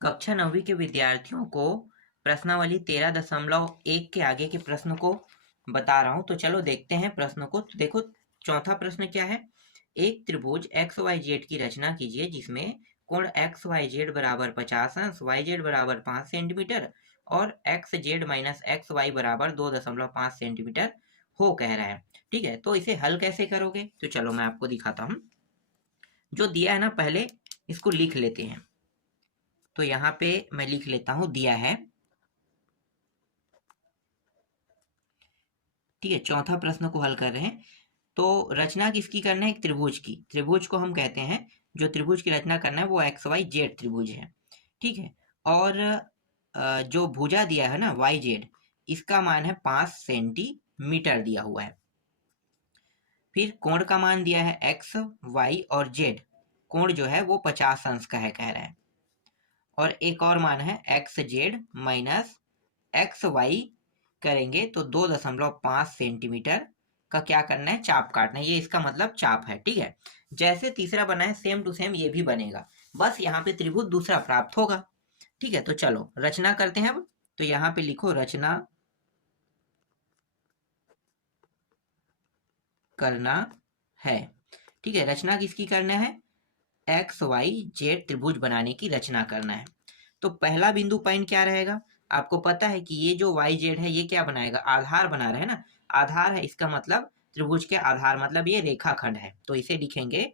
कक्षा 9वीं के विद्यार्थियों को प्रश्नावली 13.1 के आगे के प्रश्न को बता रहा हूं। तो चलो देखते हैं प्रश्नों को। तो देखो, चौथा प्रश्न क्या है। एक त्रिभुज एक्स वाई जेड की रचना कीजिए जिसमें कोण एक्स वाई जेड बराबर 50 अंश, वाई जेड बराबर 5 सेंटीमीटर और X Z minus X Y बराबर 2.5 सेंटीमीटर हो, कह रहा है। ठीक है, तो इसे हल कैसे करोगे, तो चलो मैं आपको दिखाता हूँ। जो दिया है ना, पहले इसको लिख लेते हैं। तो यहाँ पे मैं लिख लेता हूँ, दिया है। ठीक है, चौथा प्रश्न को हल कर रहे हैं। तो रचना किसकी करना है, एक त्रिभुज की। त्रिभुज को हम कहते हैं, जो त्रिभुज की रचना करना है वो एक्स वाई जेड त्रिभुज है। ठीक है, और जो भुजा दिया है ना वाई जेड, इसका मान है 5 सेंटीमीटर दिया हुआ है। फिर कोण का मान दिया है एक्स वाई और जेड, कोण जो है वो 50 अंश का है, कह रहा है। और एक और मान है X Z minus X Y करेंगे तो 2.5 सेंटीमीटर का क्या करना है, चाप काटना है। ये इसका मतलब चाप है। ठीक है, जैसे तीसरा बना है सेम टू सेम ये भी बनेगा, बस यहाँ पे त्रिभुज दूसरा प्राप्त होगा। ठीक है, तो चलो रचना करते हैं अब। तो यहाँ पे लिखो रचना करना है। ठीक है, रचना किसकी करना है, एक्स वाई जेड त्रिभुज बनाने की रचना करना है। तो पहला बिंदु पॉइंट क्या रहेगा, आपको पता है कि ये जो वाई जेड है ये क्या बनाएगा, आधार बना रहा है ना। आधार है, इसका मतलब त्रिभुज के आधार मतलब ये रेखाखंड है, तो इसे लिखेंगे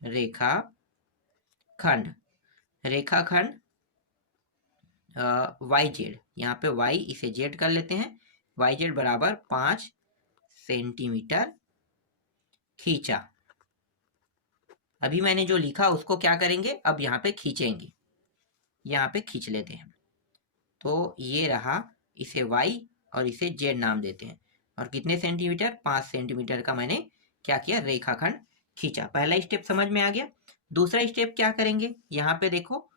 रेखाखंड। रेखाखंड वाई जेड, यहाँ पे वाई इसे जेड कर लेते हैं, वाई जेड बराबर 5 सेंटीमीटर खींचा। अभी मैंने जो लिखा उसको क्या करेंगे, अब यहाँ पे खींचेंगे। यहाँ पे खींच लेते हैं, तो ये रहा, इसे y और इसे z नाम देते हैं। और कितने सेंटीमीटर, 5 सेंटीमीटर का मैंने क्या किया, रेखाखंड खींचा। पहला स्टेप समझ में आ गया। दूसरा स्टेप क्या करेंगे, यहाँ पे देखो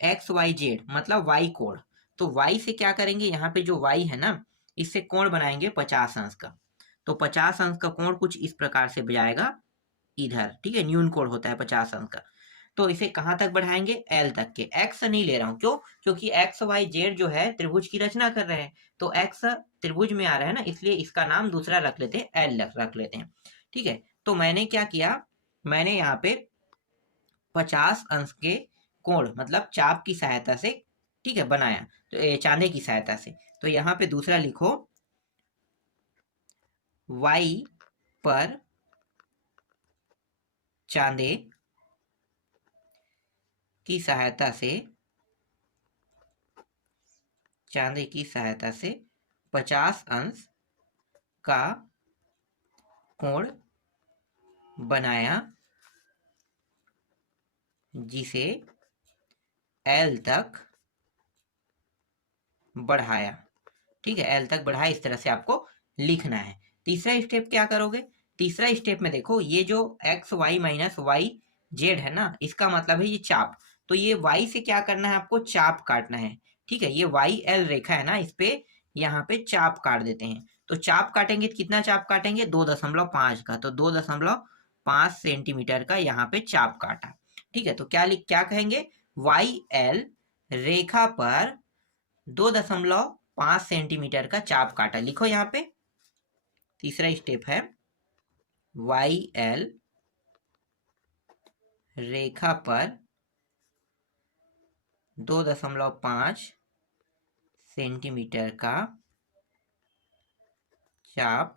एक्स वाई जेड मतलब y कोण। तो y से क्या करेंगे, यहाँ पे जो y है ना, इससे कोण बनाएंगे 50 अंश का। तो 50 अंश का कोण कुछ इस प्रकार से जाएगा इधर। ठीक है, न्यून कोण होता है 50 अंश का। तो इसे कहाँ तक बढ़ाएंगे, एल तक के। एक्स नहीं ले रहा हूँ, क्यों, क्योंकि एक्स वाई जेड जो है त्रिभुज की रचना कर रहे हैं, तो एक्स त्रिभुज में आ रहा है ना, इसलिए इसका नाम दूसरा रख लेते हैं, एल रख लेते हैं। ठीक है, तो मैंने क्या किया, मैंने यहाँ पे 50 अंश के कोण मतलब चाप की सहायता से, ठीक है, बनाया, तो चांदे की सहायता से। तो यहाँ पे दूसरा लिखो, वाई पर चांदे की सहायता से, चांदी की सहायता से 50 अंश का कोण बनाया जिसे एल तक बढ़ाया। ठीक है, एल तक बढ़ाया, इस तरह से आपको लिखना है। तीसरा स्टेप क्या करोगे, तीसरा स्टेप में देखो ये जो X Y minus Y Z है ना, इसका मतलब है ये चाप। तो ये वाई से क्या करना है, आपको चाप काटना है। ठीक है, ये वाई एल रेखा है ना, इस पे यहाँ पे चाप काट देते हैं। तो चाप काटेंगे तो कितना चाप काटेंगे, 2.5 का। तो 2.5 सेंटीमीटर का यहाँ पे चाप काटा। ठीक है, तो क्या कहेंगे, वाई एल रेखा पर 2.5 सेंटीमीटर का चाप काटा। लिखो यहाँ पे, तीसरा स्टेप है वाई एल रेखा पर 2.5 सेंटीमीटर का चाप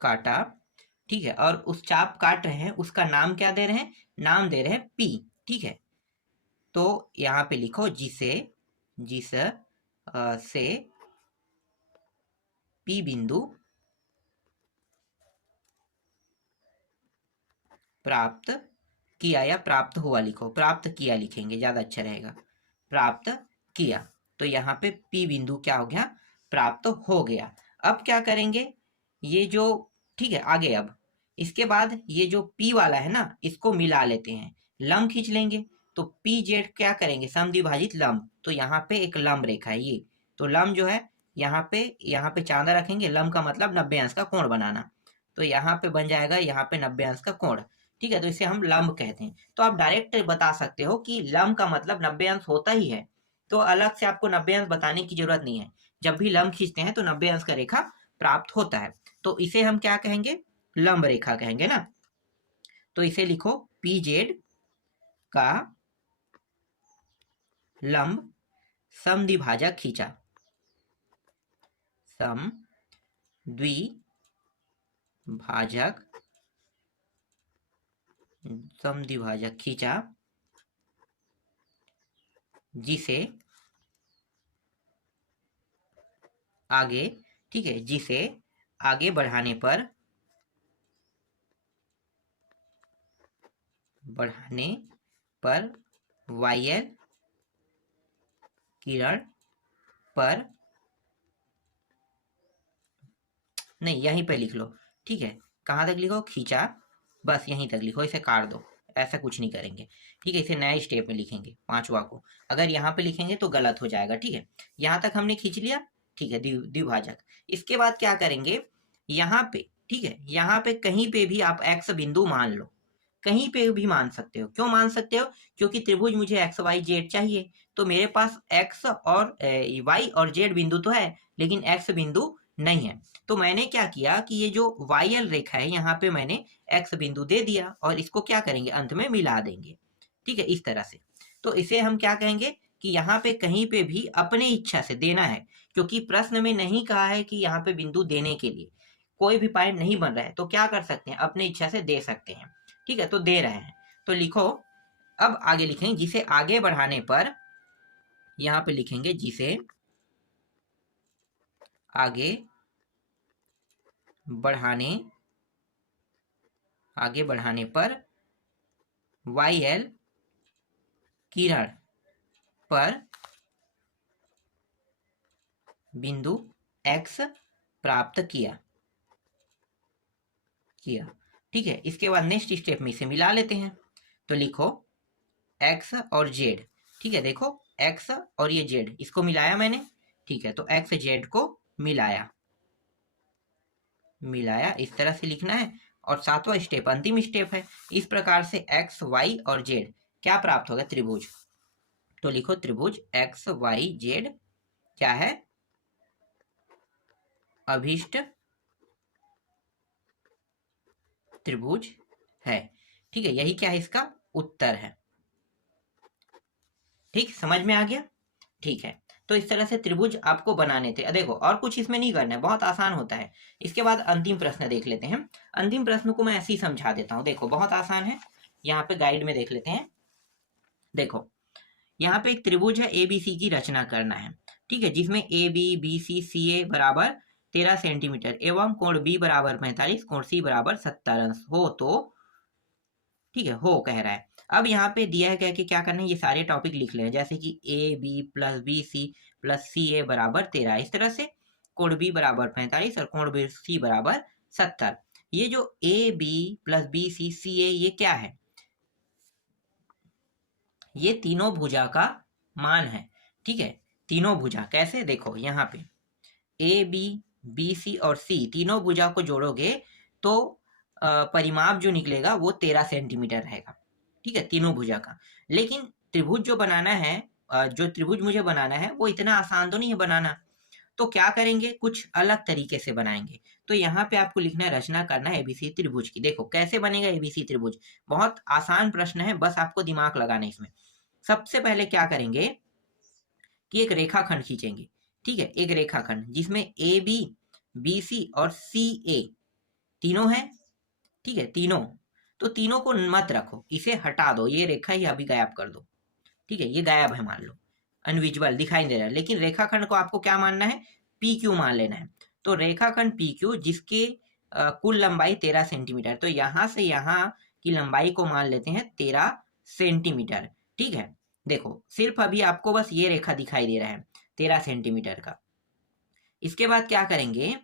काटा। ठीक है, और उस चाप काट रहे हैं उसका नाम क्या दे रहे हैं, नाम दे रहे हैं पी। ठीक है, तो यहाँ पे लिखो जिस से पी बिंदु प्राप्त किया या प्राप्त हुआ, लिखो प्राप्त किया लिखेंगे, ज्यादा अच्छा रहेगा, प्राप्त किया। तो यहाँ पे P बिंदु क्या हो गया, प्राप्त हो गया। अब क्या करेंगे, ये जो, ठीक है, आगे अब इसके बाद ये जो P वाला है ना, इसको मिला लेते हैं, लंब खींच लेंगे। तो पी जेड क्या करेंगे, समद्विभाजित लंब। तो यहाँ पे एक लंब रेखा है ये, तो लंब जो है यहाँ पे चांदा रखेंगे, लंब का मतलब 90 अंश का कोण बनाना। तो यहाँ पे बन जाएगा यहाँ पे 90 अंश का कोण। ठीक है, तो इसे हम लंब कहते हैं। तो आप डायरेक्ट बता सकते हो कि लंब का मतलब 90 अंश होता ही है, तो अलग से आपको 90 अंश बताने की जरूरत नहीं है। जब भी लंब खींचते हैं तो 90 अंश का रेखा प्राप्त होता है, तो इसे हम क्या कहेंगे, लंब रेखा कहेंगे ना। तो इसे लिखो पी जेड का लंब समद्विभाजक खींचा, समद्विभाजक खींचा, जिसे आगे, ठीक है, जिसे आगे बढ़ाने पर YL किरण पर, नहीं यहीं पे लिख लो, ठीक है, कहाँ तक लिखो, खींचा, बस यहीं तक लिखो, इसे काट दो, ऐसा कुछ नहीं करेंगे, ठीक है। इसे नए स्टेप में लिखेंगे पांचवा को, अगर यहाँ पे लिखेंगे तो गलत हो जाएगा, ठीक है। यहाँ तक हमने खींच लिया, ठीक है, द्विभाजक। इसके बाद क्या करेंगे, यहाँ पे, ठीक है, यहाँ पे कहीं पे भी आप एक्स बिंदु मान लो, कहीं पे भी मान सकते हो। क्यों मान सकते हो, क्योंकि त्रिभुज मुझे एक्स वाई जेड चाहिए, तो मेरे पास एक्स और वाई और जेड बिंदु तो है, लेकिन एक्स बिंदु नहीं है। तो मैंने क्या किया कि ये जो YL रेखा है यहाँ पे मैंने एक्स बिंदु दे दिया, और इसको क्या करेंगे, अंत में मिला देंगे, ठीक है, इस तरह से। तो इसे हम क्या कहेंगे कि यहाँ पे कहीं पे भी अपने इच्छा से देना है, क्योंकि प्रश्न में नहीं कहा है कि यहाँ पे बिंदु देने के लिए, कोई भी पॉइंट नहीं बन रहा है, तो क्या कर सकते हैं, अपने इच्छा से दे सकते हैं, ठीक है। तो दे रहे हैं, तो लिखो, अब आगे लिखेंगे, जिसे आगे बढ़ाने पर, यहाँ पे लिखेंगे जिसे आगे बढ़ाने पर YL किरण पर बिंदु X प्राप्त किया, ठीक है। इसके बाद नेक्स्ट स्टेप में इसे मिला लेते हैं, तो लिखो X और Z, ठीक है, देखो X और ये Z, इसको मिलाया मैंने, ठीक है, तो X Z को मिलाया, इस तरह से लिखना है। और सातवां स्टेप अंतिम स्टेप है, इस प्रकार से X Y और Z क्या प्राप्त होगा, त्रिभुज। तो लिखो त्रिभुज X Y Z क्या है, अभीष्ट त्रिभुज है, ठीक है, यही क्या है, इसका उत्तर है, ठीक, समझ में आ गया, ठीक है। तो इस तरह से त्रिभुज आपको बनाने थे, देखो और कुछ इसमें नहीं करना है, बहुत आसान होता है। इसके बाद अंतिम प्रश्न देख लेते हैं। अंतिम प्रश्न को मैं ऐसे ही समझा देता हूँ, देखो बहुत आसान है, यहाँ पे गाइड में देख लेते हैं। देखो यहाँ पे एक त्रिभुज है ABC की रचना करना है, ठीक है, जिसमें AB BC CA बराबर 13 सेंटीमीटर एवं कोण B बराबर 45, कोण C बराबर 70 अंश हो, तो ठीक है, हो कह रहा है। अब यहाँ पे दिया है क्या करना है, ये सारे टॉपिक लिख लें, जैसे कि AB plus BC plus CA बराबर 13, इस तरह से कोण B बराबर 45 और कोण C बराबर 70। ये जो AB प्लस BC CA ये क्या है, ये तीनों भुजा का मान है, ठीक है, तीनों भुजा कैसे, देखो यहाँ पे AB BC और C तीनों भुजा को जोड़ोगे तो परिमाप जो निकलेगा वो 13 सेंटीमीटर रहेगा, ठीक है, तीनों भुजा का। लेकिन त्रिभुज जो बनाना है, जो त्रिभुज मुझे बनाना है वो इतना आसान तो नहीं है बनाना, तो क्या करेंगे, कुछ अलग तरीके से बनाएंगे। तो यहाँ पे आपको लिखना है, रचना करना है ABC त्रिभुज की। देखो कैसे बनेगा ABC त्रिभुज, बहुत आसान प्रश्न है, बस आपको दिमाग लगाना है इसमें। सबसे पहले क्या करेंगे कि एक रेखाखंड खींचेंगे, ठीक है, एक रेखाखंड जिसमें AB BC और CA तीनों है, ठीक है, तीनों, तो तीनों को मत रखो, इसे हटा दो, ये रेखा ही अभी गायब कर दो, ठीक है, ये गायब है मान लो, अनविजिबल दिखाई दे रहा है, लेकिन रेखाखंड को आपको क्या मानना है, PQ मान लेना है। तो रेखाखंड PQ जिसके कुल लंबाई 13 सेंटीमीटर, तो यहां से यहां की लंबाई को मान लेते हैं 13 सेंटीमीटर, ठीक है। देखो सिर्फ अभी आपको बस ये रेखा दिखाई दे रहा है 13 सेंटीमीटर का। इसके बाद क्या करेंगे,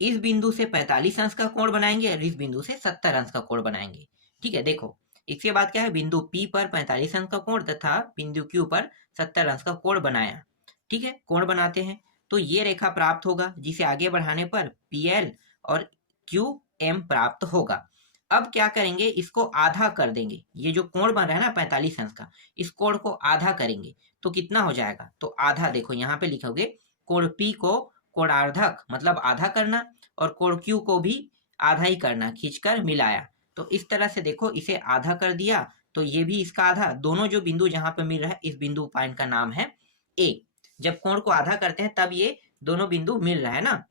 इस बिंदु से 45 अंश का कोण बनाएंगे और इस बिंदु से 70 अंश का कोण बनाएंगे, ठीक है। देखो इसके बाद क्या है, बिंदु P पर 45 अंश का कोण तथा बिंदु Q पर 70 अंश का कोण बनाया, ठीक है, कोण बनाते हैं, तो ये रेखा प्राप्त होगा, जिसे आगे बढ़ाने पर PL और QM प्राप्त होगा। अब क्या करेंगे, इसको आधा कर देंगे। ये जो कोण बन रहा है ना 45 अंश का, इस कोण को आधा करेंगे तो कितना हो जाएगा, तो आधा देखो यहाँ पे लिखोगे, कोण P को कोणार्धक मतलब आधा करना, और कोण Q को भी आधा ही करना, खींचकर मिलाया। तो इस तरह से देखो इसे आधा कर दिया, तो ये भी इसका आधा, दोनों जो बिंदु जहां पे मिल रहा है इस बिंदु पॉइंट का नाम है ए। जब कोण को आधा करते हैं तब ये दोनों बिंदु मिल रहा है ना,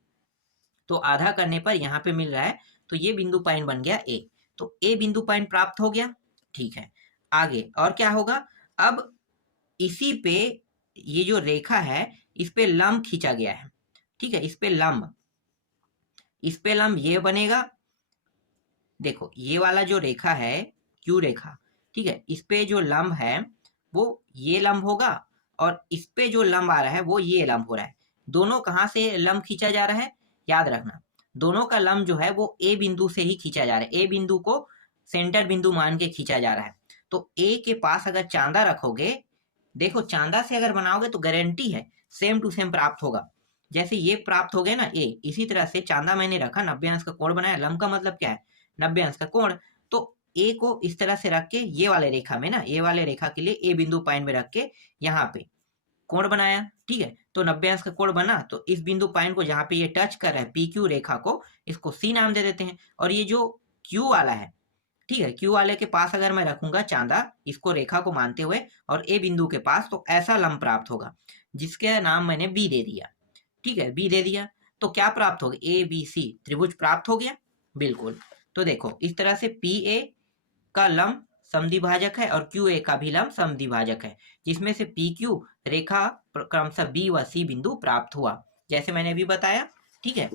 तो आधा करने पर यहाँ पे मिल रहा है, तो ये बिंदु पॉइंट बन गया ए। तो ए बिंदु पॉइंट प्राप्त हो गया। ठीक है, आगे और क्या होगा, अब इसी पे ये जो रेखा है इस पे लंब खींचा गया है। ठीक है, इस पे लंब ये बनेगा। देखो ये वाला जो रेखा है क्यू रेखा, ठीक है, इस पे जो लंब है वो ये लंब होगा, और इस पे जो लंब आ रहा है वो ये लंब हो रहा है। दोनों कहाँ से लंब खींचा जा रहा है, याद रखना, दोनों का लंब जो है वो ए बिंदु से ही खींचा जा रहा है। ए बिंदु को सेंटर बिंदु मान के खींचा जा रहा है। तो ए के पास अगर चांदा रखोगे, देखो चांदा से अगर बनाओगे तो गारंटी है सेम टू सेम प्राप्त होगा। जैसे ये प्राप्त हो गया ना ए, इसी तरह से चांदा मैंने रखा, 90 अंश का कोण बनाया, लंब का मतलब क्या है, 90 अंश का कोण। तो ए को इस तरह से रख के ये वाले रेखा में ना, ये वाले रेखा के लिए ए बिंदु पॉइंट में रख के यहाँ पे कोण बनाया। ठीक है, तो 90 अंश का कोण बना, तो इस बिंदु पॉइंट को जहाँ पे ये टच कर रहा है पी क्यू रेखा को, इसको सी नाम दे देते हैं। और ये जो क्यू वाला है, ठीक है, क्यू वाले के पास अगर मैं रखूंगा चांदा इसको रेखा को मानते हुए और ए बिंदु के पास, तो ऐसा लंब प्राप्त होगा जिसके नाम मैंने बी दे दिया। ठीक है, बी दे दिया तो क्या प्राप्त होगा, ए बी सी त्रिभुज प्राप्त हो गया। बिल्कुल, तो देखो इस तरह से पी ए का लंब समद्विभाजक है और क्यू ए का भी लंब समद्विभाजक है, जिसमें से पी क्यू रेखा क्रमशः बी व सी बिंदु प्राप्त हुआ, जैसे मैंने अभी बताया। ठीक है,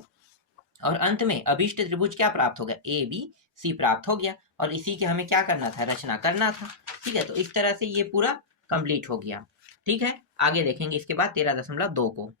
और अंत में अभिष्ट त्रिभुज क्या प्राप्त हो गया, ए बी सी प्राप्त हो गया, और इसी के हमें क्या करना था, रचना करना था। ठीक है, तो इस तरह से ये पूरा कंप्लीट हो गया। ठीक है, आगे देखेंगे इसके बाद 13.2 को।